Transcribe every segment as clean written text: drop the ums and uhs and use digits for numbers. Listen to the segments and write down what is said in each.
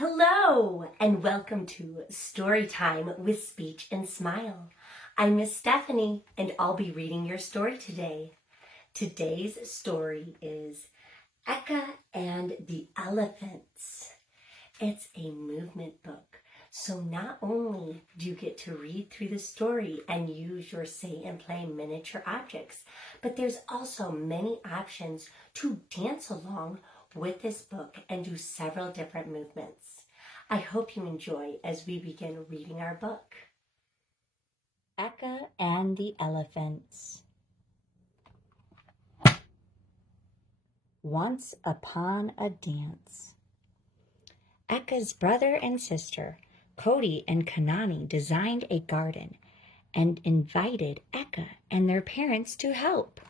Hello, and welcome to Storytime with Speech and Smile. I'm Miss Stephanie, and I'll be reading your story today. Today's story is Eka and the Elephants. It's a movement book, so not only do you get to read through the story and use your say and play miniature objects, but there's also many options to dance along with this book and do several different movements. I hope you enjoy as we begin reading our book. Eka and the Elephants. Once upon a dance. Eka's brother and sister, Cody and Kanani, designed a garden and invited Eka and their parents to help.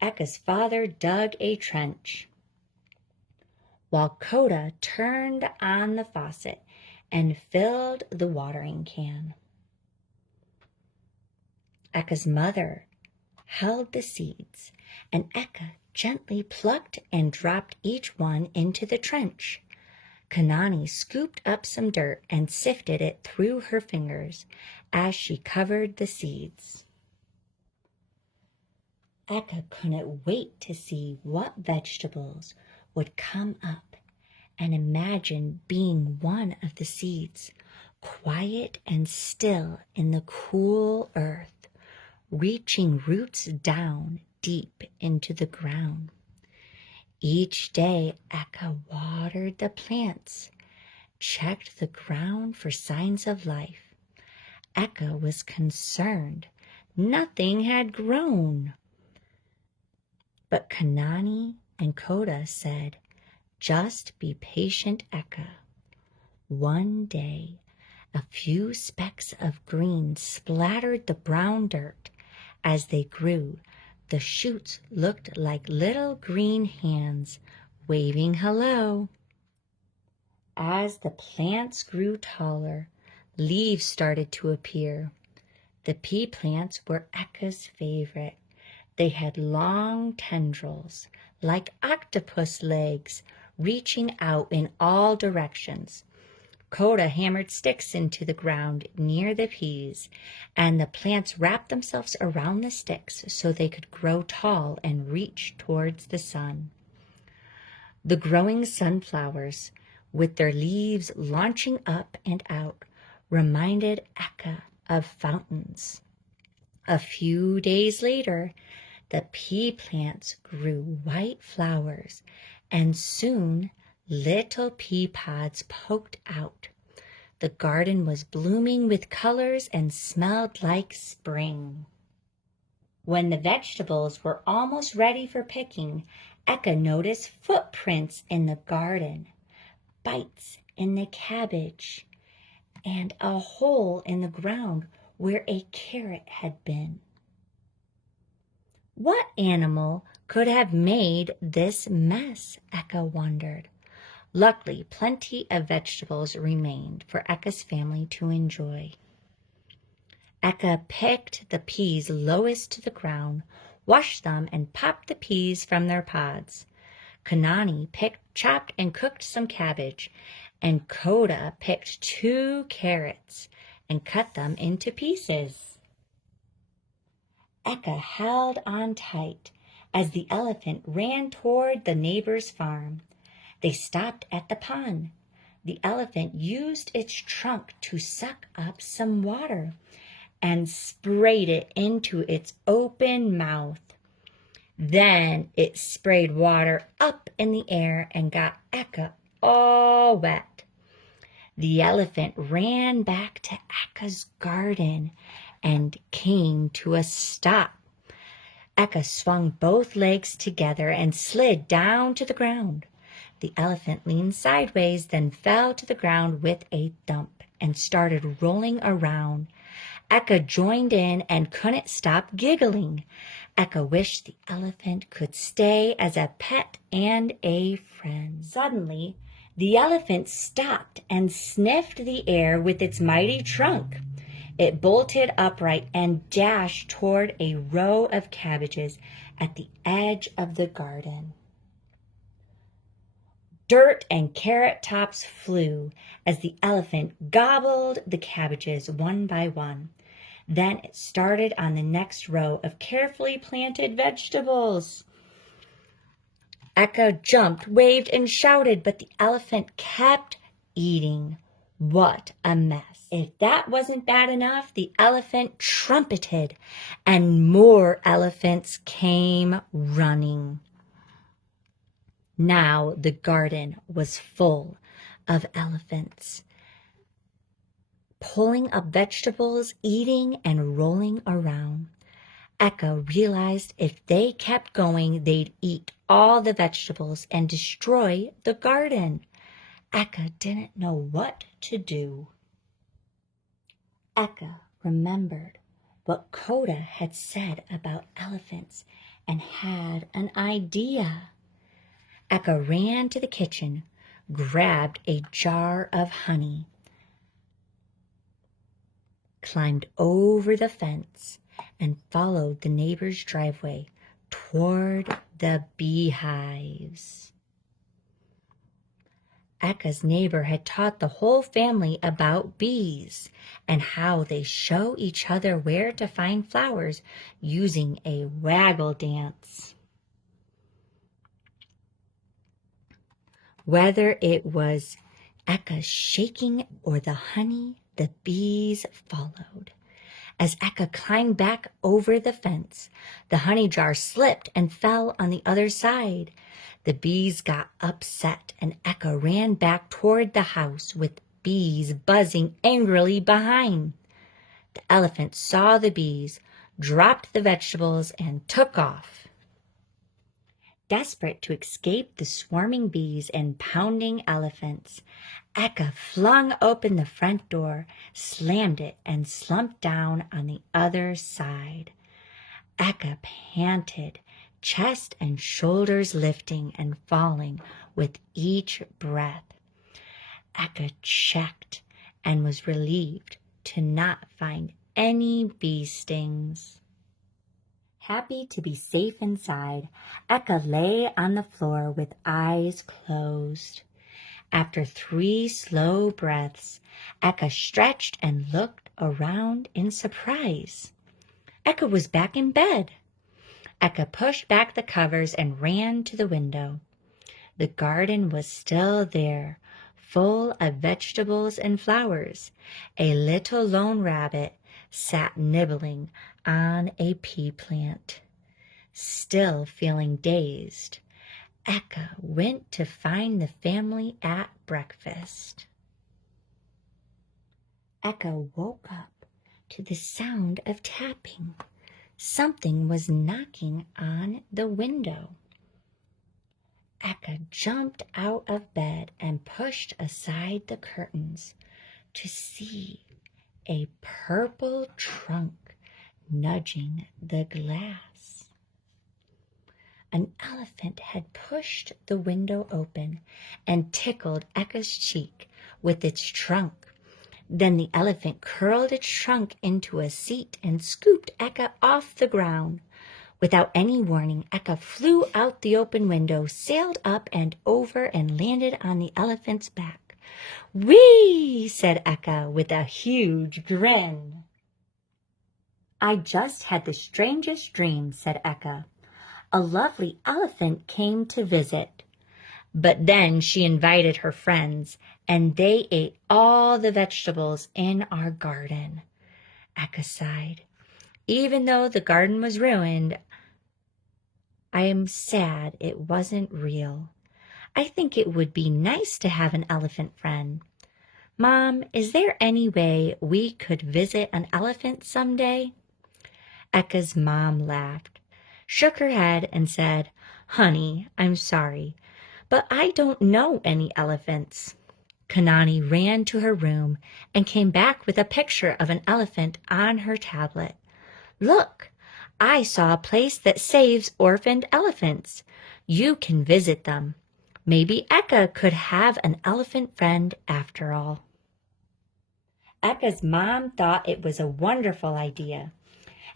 Eka's father dug a trench, while Koda turned on the faucet and filled the watering can. Eka's mother held the seeds, and Eka gently plucked and dropped each one into the trench. Kanani scooped up some dirt and sifted it through her fingers as she covered the seeds. Eka couldn't wait to see what vegetables would come up and imagine being one of the seeds, quiet and still in the cool earth, reaching roots down deep into the ground. Each day, Eka watered the plants, checked the ground for signs of life. Eka was concerned nothing had grown. But Kanani and Koda said, "Just be patient, Eka." One day, a few specks of green splattered the brown dirt. As they grew, the shoots looked like little green hands waving hello. As the plants grew taller, leaves started to appear. The pea plants were Eka's favorite. They had long tendrils, like octopus legs, reaching out in all directions. Koda hammered sticks into the ground near the peas, and the plants wrapped themselves around the sticks so they could grow tall and reach towards the sun. The growing sunflowers, with their leaves launching up and out, reminded Eka of fountains. A few days later, the pea plants grew white flowers, and soon little pea pods poked out. The garden was blooming with colors and smelled like spring. When the vegetables were almost ready for picking, Eka noticed footprints in the garden, bites in the cabbage, and a hole in the ground where a carrot had been. What animal could have made this mess? Eka wondered. Luckily, plenty of vegetables remained for Eka's family to enjoy. Eka picked the peas lowest to the ground, washed them, and popped the peas from their pods. Kanani picked, chopped, and cooked some cabbage, and Koda picked 2 carrots and cut them into pieces. Eka held on tight as the elephant ran toward the neighbor's farm. They stopped at the pond. The elephant used its trunk to suck up some water and sprayed it into its open mouth. Then it sprayed water up in the air and got Eka all wet. The elephant ran back to Eka's garden and came to a stop. Eka swung both legs together and slid down to the ground. The elephant leaned sideways, then fell to the ground with a thump and started rolling around. Eka joined in and couldn't stop giggling. Eka wished the elephant could stay as a pet and a friend. Suddenly, the elephant stopped and sniffed the air with its mighty trunk. It bolted upright and dashed toward a row of cabbages at the edge of the garden. Dirt and carrot tops flew as the elephant gobbled the cabbages one by one. Then it started on the next row of carefully planted vegetables. Eka jumped, waved, and shouted, but the elephant kept eating. What a mess. If that wasn't bad enough, the elephant trumpeted, and more elephants came running. Now the garden was full of elephants, pulling up vegetables, eating, and rolling around. Eka realized if they kept going, they'd eat all the vegetables and destroy the garden. Eka didn't know what to do. Eka remembered what Koda had said about elephants and had an idea. Eka ran to the kitchen, grabbed a jar of honey, climbed over the fence, and followed the neighbor's driveway toward the beehives. Eka's neighbor had taught the whole family about bees and how they show each other where to find flowers using a waggle dance. Whether it was Eka shaking or the honey, the bees followed. As Eka climbed back over the fence, the honey jar slipped and fell on the other side. The bees got upset, and Eka ran back toward the house with bees buzzing angrily behind. The elephant saw the bees, dropped the vegetables, and took off. Desperate to escape the swarming bees and pounding elephants, Eka flung open the front door, slammed it, and slumped down on the other side. Eka panted, chest and shoulders lifting and falling with each breath. Eka checked and was relieved to not find any bee stings. Happy to be safe inside, Eka lay on the floor with eyes closed. After 3 slow breaths, Eka stretched and looked around in surprise. Eka was back in bed. Eka pushed back the covers and ran to the window. The garden was still there, full of vegetables and flowers. A little lone rabbit sat nibbling on a pea plant. Still feeling dazed, Eka went to find the family at breakfast. Eka woke up to the sound of tapping. Something was knocking on the window. Eka jumped out of bed and pushed aside the curtains to see a purple trunk nudging the glass. An elephant had pushed the window open and tickled Eka's cheek with its trunk. Then the elephant curled its trunk into a seat and scooped Eka off the ground. Without any warning, Eka flew out the open window, sailed up and over, and landed on the elephant's back. "Whee!" said Eka with a huge grin. "I just had the strangest dream," said Eka. "A lovely elephant came to visit. But then she invited her friends, and they ate all the vegetables in our garden." Eka sighed. "Even though the garden was ruined, I am sad it wasn't real. I think it would be nice to have an elephant friend. Mom, is there any way we could visit an elephant someday?" Eka's mom laughed, shook her head, and said, "Honey, I'm sorry, but I don't know any elephants." Kanani ran to her room and came back with a picture of an elephant on her tablet. "Look, I saw a place that saves orphaned elephants. You can visit them. Maybe Eka could have an elephant friend after all." Eka's mom thought it was a wonderful idea.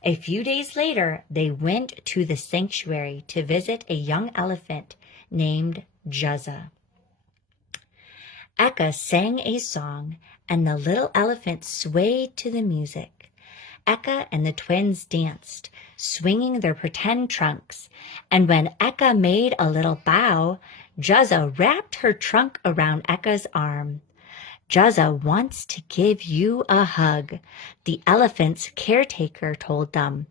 A few days later, they went to the sanctuary to visit a young elephant named Juzza. Eka sang a song, and the little elephant swayed to the music. Eka and the twins danced, swinging their pretend trunks, and when Eka made a little bow, Juzza wrapped her trunk around Eka's arm. Juzza wants to give you a hug, the elephant's caretaker told them.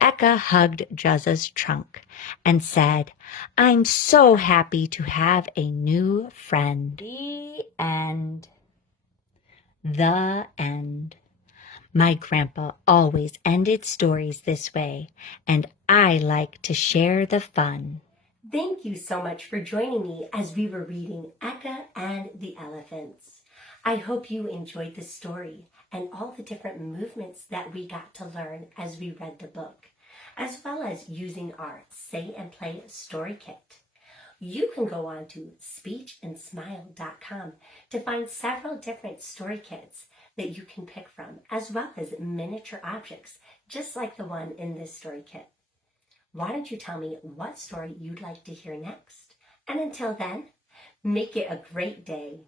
Eka hugged Juzza's trunk and said, I'm so happy to have a new friend. The end. The end. My grandpa always ended stories this way, and I like to share the fun. Thank you so much for joining me as we were reading Eka and the Elephants. I hope you enjoyed the story and all the different movements that we got to learn as we read the book, as well as using our Say and Play story kit. You can go on to speechandsmile.com to find several different story kits that you can pick from, as well as miniature objects, just like the one in this story kit. Why don't you tell me what story you'd like to hear next? And until then, make it a great day.